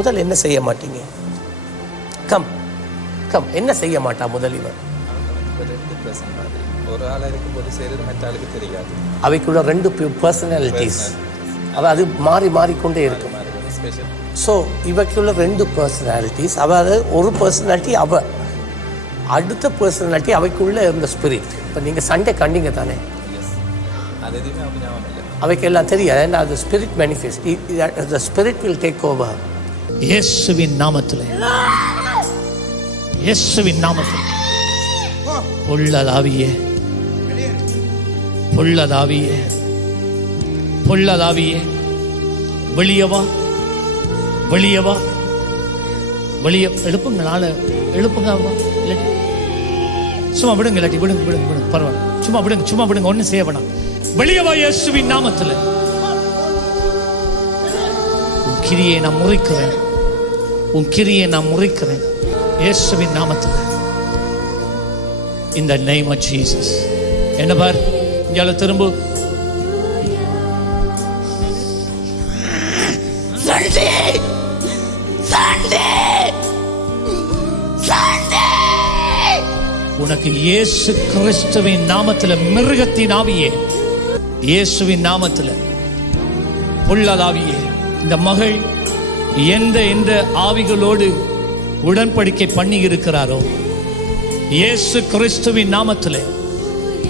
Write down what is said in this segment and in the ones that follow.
முதல் என்ன செய்ய மாட்டீங்க? Come come. என்ன செய்ய மாட்டா முதல் இவன் மாதிரி. ஒரு ஆளாக இருக்கும்போது செய்கிறது மற்ற ஆளுக்கு தெரியாது. அவைக்குள்ள ரெண்டு பர்சனாலிட்டிஸ் அவ அது மாறி மாறிக்கொண்டே இருக்கும். ஸோ இவக்குள்ள ரெண்டு பர்சனாலிட்டிஸ் அதாவது ஒரு பர்சனாலிட்டி அவ. அடுத்த பர்சனாலிட்டி அவைக்குள்ள இருந்த ஸ்பிரிட் இப்போ நீங்கள் சண்டே கண்டிங்க தானே? எஸ் அது எதுவுமே அவங்க ஞாபகம் இல்லை. அவைக்கு எல்லாம் தெரியாது. ஏன்னா அது spirit manifest the spirit will take over இயேசுவின் நாமத்தில். இயேசுவின் நாமத்தில். பொல்லதாவியே பொல்லதாவியே பொல்லதாவியே வெளியவா வெளியவா வெளிய எழுப்புங்க நாளை எழுப்புங்க சும்மா விடுங்க இல்லாட்டி விடுங்க விடுங்க விடுங்க பரவாயில்ல. சும்மா விடுங்க சும்மா விடுங்க ஒன்றும் செய்ய வேணாம். வெளியவா இயேசுவின் நாமத்தில். கிரியை நான் முறிக்கிறேன் உன் கிரியை நான் முறிக்கிறேன். இயேசுவின் நாமத்தில். இந்த name of ஜீசஸ் என்ன பார்? இங்கே திரும்ப. உனக்கு இயேசு கிறிஸ்துவின் நாமத்தில் மிருகத்தின் ஆவியே. இயேசுவின் நாமத்தில். பொல்லாதாவியே. இந்த மகள் எந்த எந்த ஆவிகளோடு உடன்படிக்கை பண்ணி இருக்கிறாரோ இயேசு கிறிஸ்துவின் நாமத்தில்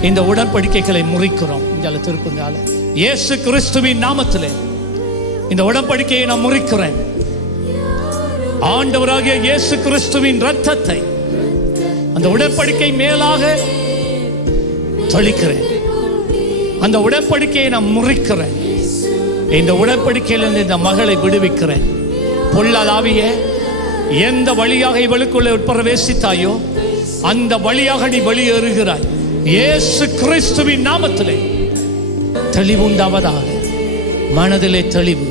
இந்த உடன்படிக்கைகளை முறிக்கிறோம். இங்கால திருப்புங்கால இயேசு கிறிஸ்துவின் நாமத்தில் இந்த உடன்படிக்கையை நான் முறிக்கிறேன். ஆண்டவராகிய இயேசு கிறிஸ்துவின் ரத்தத்தை அந்த உடன்படிக்கை மேலாக தெளிக்கிறேன். அந்த உடன்படிக்கையை நான் முறிக்கிறேன். இந்த உடன்படிக்கையிலிருந்து இந்த மகளை விடுவிக்கிறேன். பொல்லாதாவிய எந்த வழியாக இவளுக்குள்ள பிரவேசித்தாயோ அந்த வழியாக நீ வெளியேறுகிறாய். இயேசு கிறிஸ்துவின் நாமத்திலே. தெளிவுண்டாவதாக மனதிலே தெளிவு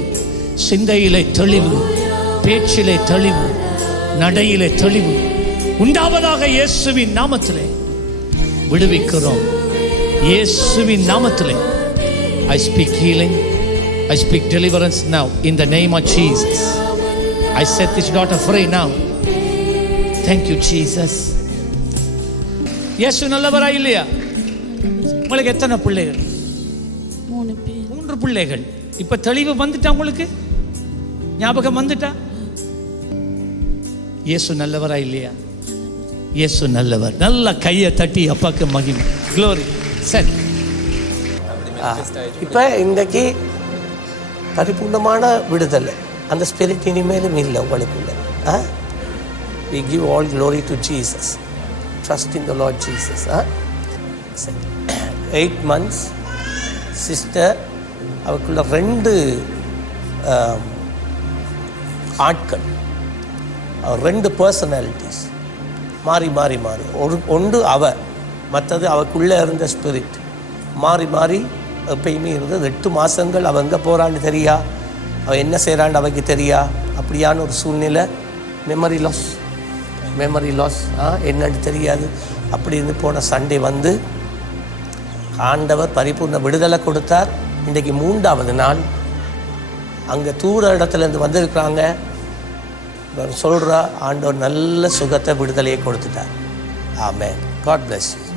சிந்தையிலே தெளிவு பேச்சிலே தெளிவு நடையிலே தெளிவு உண்டாவதாக இயேசுவின் நாமத்திலே. விடுவிக்கிறோம். இயேசுவின் நாமத்திலே. I speak healing I speak deliverance now in the name of Jesus I set this daughter free now. Thank you, Jesus. இயேசு நல்லவரா இல்லையா? உங்களுக்கு எத்தனை பிள்ளைகள்? மூணு பேர். மூன்று பிள்ளைகள். இப்ப தெளிவு வந்துட்டா உங்களுக்கு? ஞாபகம் வந்துட்டா? இயேசு நல்லவரா இல்லையா? இயேசு நல்லவர். நல்ல கையை தட்டி அப்பாக்கு மகிமை. க்ளோரி சரி இப்போ இன்றைக்கு பரிபூர்ணமான விடுதலை. அந்த ஸ்பிரிட் இனிமேலும் இல்லை உங்களுக்குள்ள. ஆ? We give all glory to Jesus trust in the Lord Jesus ஆ? சரி எயிட் மந்த்ஸ் சிஸ்டர் அவருக்குள்ள ரெண்டு ஆட்கள். அவர் ரெண்டு பர்சனாலிட்டிஸ் மாறி மாறி மாறி. ஒரு ஒன்று அவ மற்றது அவக்குள்ளே இருந்த ஸ்பிரிட் மாறி மாறி எப்பயுமே இருந்தது. எட்டு மாதங்கள் அவள் எங்கே போகிறான்னு தெரியா? அவள் என்ன செய்கிறான்னு அவளுக்கு தெரியா? அப்படியான ஒரு சூழ்நிலை. மெமரி லாஸ் மெமரி லாஸ் ஆ என்னன்னு தெரியாது. அப்படி இருந்து போன சண்டே வந்து ஆண்டவர் பரிபூர்ண விடுதலை கொடுத்தார். இன்றைக்கு மூன்றாவது நாள். அங்கே தூர இடத்துலேருந்து வந்திருக்கிறாங்க. சொல்கிறா ஆண்டவர் நல்ல சுகத்தை விடுதலையை கொடுத்துட்டார். ஆமே காட் பிளஸ் யூ